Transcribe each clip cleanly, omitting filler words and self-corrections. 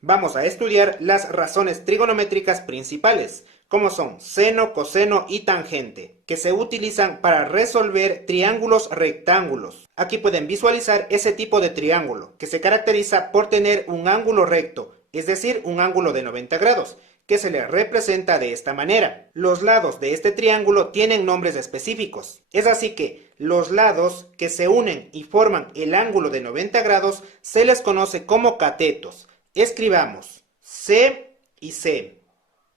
Vamos a estudiar las razones trigonométricas principales, como son seno, coseno y tangente, que se utilizan para resolver triángulos rectángulos. Aquí pueden visualizar ese tipo de triángulo, que se caracteriza por tener un ángulo recto, es decir, un ángulo de 90 grados, que se le representa de esta manera. Los lados de este triángulo tienen nombres específicos. Es así que los lados que se unen y forman el ángulo de 90 grados se les conoce como catetos. Escribamos C y C.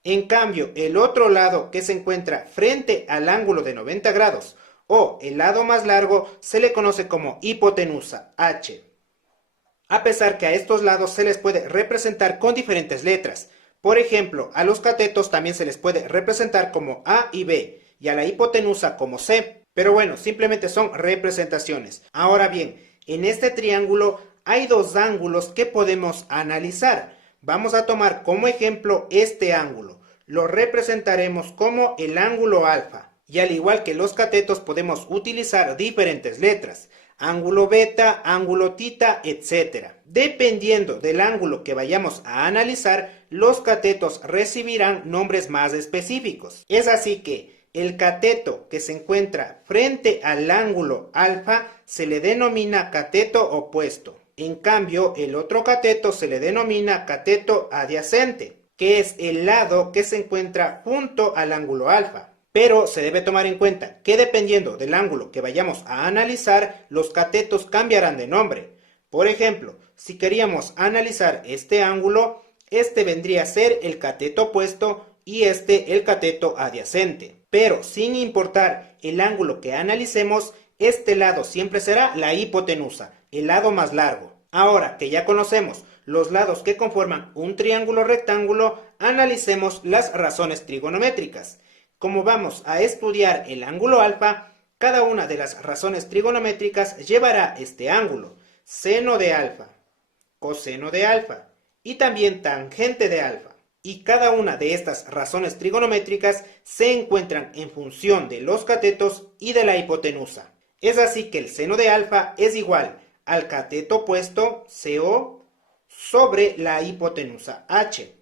En cambio, el otro lado que se encuentra frente al ángulo de 90 grados o el lado más largo se le conoce como hipotenusa, H. A pesar que a estos lados se les puede representar con diferentes letras. Por ejemplo, a los catetos también se les puede representar como A y B, y a la hipotenusa como C. Pero bueno, simplemente son representaciones. Ahora bien, en este triángulo hay dos ángulos que podemos analizar. Vamos a tomar como ejemplo este ángulo. Lo representaremos como el ángulo alfa. Y al igual que los catetos podemos utilizar diferentes letras. Ángulo beta, ángulo tita, etc. Dependiendo del ángulo que vayamos a analizar, los catetos recibirán nombres más específicos. Es así que el cateto que se encuentra frente al ángulo alfa se le denomina cateto opuesto. En cambio, el otro cateto se le denomina cateto adyacente, que es el lado que se encuentra junto al ángulo alfa. Pero se debe tomar en cuenta que dependiendo del ángulo que vayamos a analizar, los catetos cambiarán de nombre. Por ejemplo, si queríamos analizar este ángulo, este vendría a ser el cateto opuesto y este el cateto adyacente. Pero sin importar el ángulo que analicemos, este lado siempre será la hipotenusa, el lado más largo. Ahora que ya conocemos los lados que conforman un triángulo rectángulo, analicemos las razones trigonométricas. Como vamos a estudiar el ángulo alfa, cada una de las razones trigonométricas llevará este ángulo, seno de alfa, coseno de alfa y también tangente de alfa. Y cada una de estas razones trigonométricas se encuentran en función de los catetos y de la hipotenusa. Es así que el seno de alfa es igual al cateto opuesto, CO, sobre la hipotenusa, H.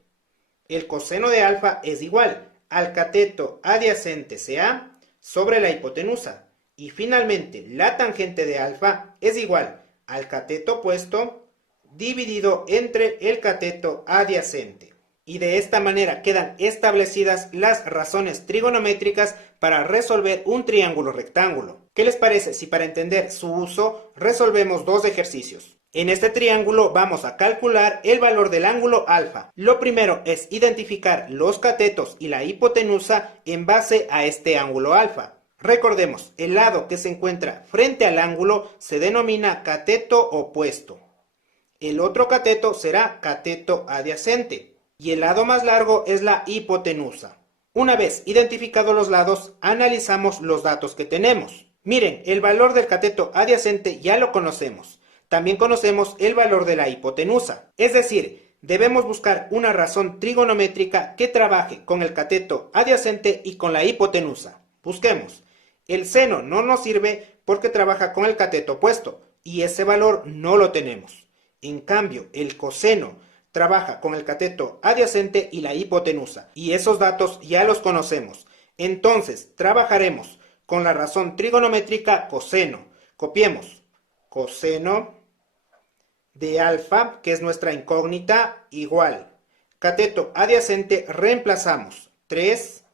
El coseno de alfa es igual al cateto adyacente CA sobre la hipotenusa. Y finalmente, la tangente de alfa es igual al cateto opuesto dividido entre el cateto adyacente. Y de esta manera quedan establecidas las razones trigonométricas para resolver un triángulo rectángulo. ¿Qué les parece si para entender su uso resolvemos dos ejercicios? En este triángulo vamos a calcular el valor del ángulo alfa. Lo primero es identificar los catetos y la hipotenusa en base a este ángulo alfa. Recordemos, el lado que se encuentra frente al ángulo se denomina cateto opuesto. El otro cateto será cateto adyacente y el lado más largo es la hipotenusa. Una vez identificados los lados, analizamos los datos que tenemos. Miren, el valor del cateto adyacente ya lo conocemos. También conocemos el valor de la hipotenusa, es decir, debemos buscar una razón trigonométrica que trabaje con el cateto adyacente y con la hipotenusa. Busquemos. El seno no nos sirve porque trabaja con el cateto opuesto y ese valor no lo tenemos. En cambio, el coseno trabaja con el cateto adyacente y la hipotenusa y esos datos ya los conocemos. Entonces, trabajaremos con la razón trigonométrica coseno. Copiemos. Coseno de alfa, que es nuestra incógnita, igual. Cateto adyacente reemplazamos 3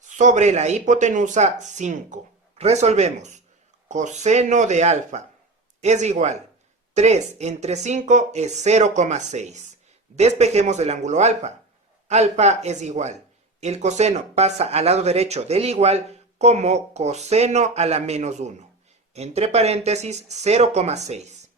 sobre la hipotenusa 5. Resolvemos. Coseno de alfa es igual. 3 entre 5 es 0,6. Despejemos el ángulo alfa. Alfa es igual. El coseno pasa al lado derecho del igual como coseno a la menos 1. Entre paréntesis 0,6.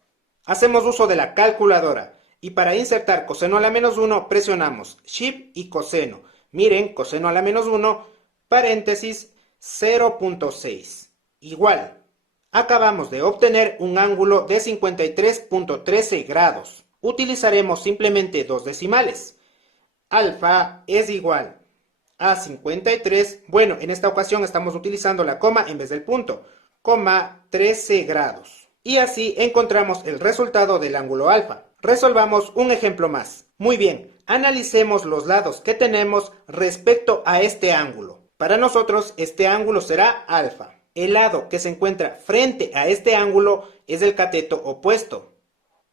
Hacemos uso de la calculadora y para insertar coseno a la menos 1 presionamos Shift y coseno. Miren, coseno a la menos 1, paréntesis 0,6. Igual. Acabamos de obtener un ángulo de 53,13 grados. Utilizaremos simplemente dos decimales. Alfa es igual a 53. Bueno, en esta ocasión estamos utilizando la coma en vez del punto. 13 grados. Y así encontramos el resultado del ángulo alfa. Resolvamos un ejemplo más. Muy bien, analicemos los lados que tenemos respecto a este ángulo. Para nosotros este ángulo será alfa. El lado que se encuentra frente a este ángulo es el cateto opuesto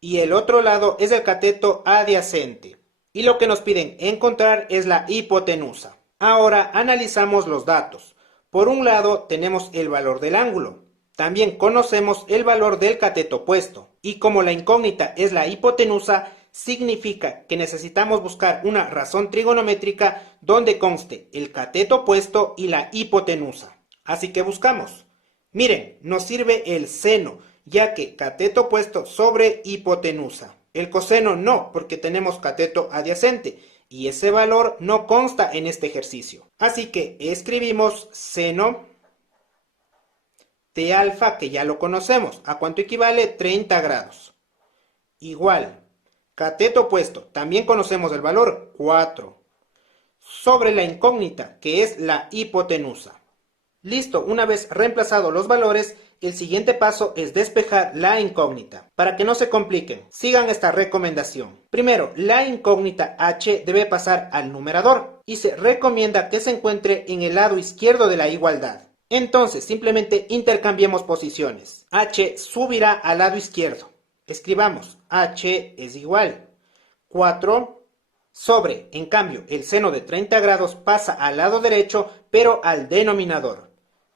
y el otro lado es el cateto adyacente. Y lo que nos piden encontrar es la hipotenusa. Ahora analizamos los datos. Por un lado tenemos el valor del ángulo. También conocemos el valor del cateto opuesto. Y como la incógnita es la hipotenusa, significa que necesitamos buscar una razón trigonométrica donde conste el cateto opuesto y la hipotenusa. Así que buscamos. Miren, nos sirve el seno, ya que cateto opuesto sobre hipotenusa. El coseno no, porque tenemos cateto adyacente y ese valor no consta en este ejercicio. Así que escribimos seno de alfa, que ya lo conocemos. ¿A cuánto equivale? 30 grados. Igual. Cateto opuesto, también conocemos el valor, 4, sobre la incógnita, que es la hipotenusa. Listo, una vez reemplazados los valores, el siguiente paso es despejar la incógnita. Para que no se compliquen, sigan esta recomendación. Primero, la incógnita h debe pasar al numerador y se recomienda que se encuentre en el lado izquierdo de la igualdad. Entonces, simplemente intercambiemos posiciones. H subirá al lado izquierdo. Escribamos, h es igual 4 sobre, en cambio, el seno de 30 grados pasa al lado derecho, pero al denominador.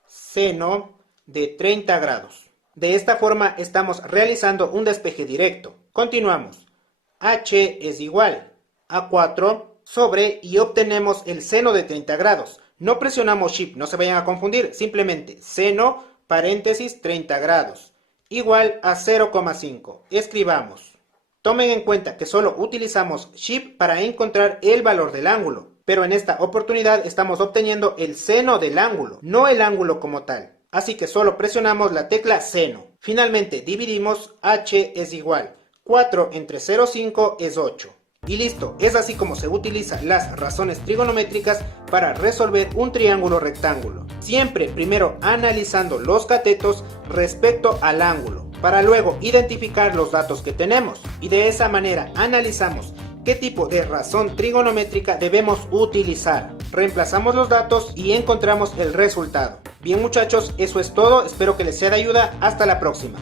Seno de 30 grados. De esta forma estamos realizando un despeje directo. Continuamos. H es igual a 4 sobre y obtenemos el seno de 30 grados. No presionamos Shift, no se vayan a confundir. Simplemente seno, paréntesis, 30 grados. Igual a 0,5. Escribamos. Tomen en cuenta que solo utilizamos Shift para encontrar el valor del ángulo, pero en esta oportunidad estamos obteniendo el seno del ángulo, no el ángulo como tal. Así que solo presionamos la tecla seno. Finalmente dividimos, h es igual 4 entre 0,5 es 8. Y listo, es así como se utilizan las razones trigonométricas para resolver un triángulo rectángulo. Siempre primero analizando los catetos respecto al ángulo, para luego identificar los datos que tenemos. Y de esa manera analizamos qué tipo de razón trigonométrica debemos utilizar. Reemplazamos los datos y encontramos el resultado. Bien muchachos, eso es todo, espero que les sea de ayuda, hasta la próxima.